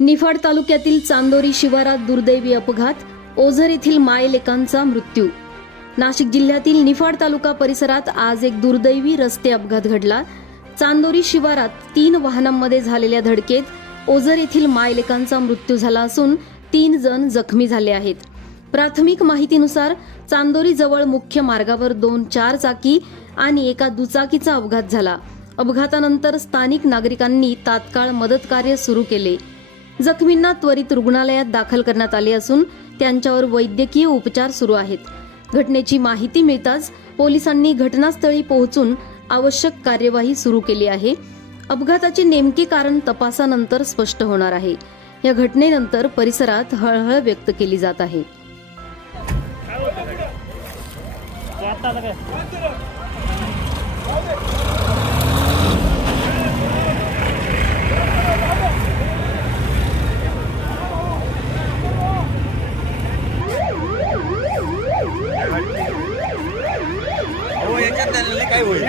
निफाड तालुक्यातील चांदोरी शिवारात दुर्दैवी अपघात, ओझर येथील मायलेकांचा मृत्यू। नाशिक जिल्ह्यातील निफाड तालुका परिसरात आज एक दुर्दैवी रस्ते अपघात घडला। चांदोरी शिवारात 3 वाहनांमध्ये झालेल्या धडकेत ओझर येथील मायलेकांचा मृत्यू झाला असून 3 जण जखमी झाले आहेत। प्राथमिक माहितीनुसार चांदोरी जवळ मुख्य मार्गावर 2 4-चाकी आणि एका दुचाकीचा अपघात झाला। अपघातानंतर स्थानिक नागरिकांनी तात्काळ मदत कार्य सुरू केले। जखमींना त्वरित रुग्णालयात दाखल करण्यात आले असून त्यांच्यावर वैद्यकीय उपचार सुरू आहेत। घटनेची माहिती मिळताच पोलिसांनी घटनास्थळी पोहोचून आवश्यक कार्यवाही सुरू केली आहे। अपघाताचे नेमके कारण तपासानंतर स्पष्ट होणार आहे। या घटनेनंतर परिसरात हळहळ व्यक्त केली जात आहे। हो याच्यात काय होईल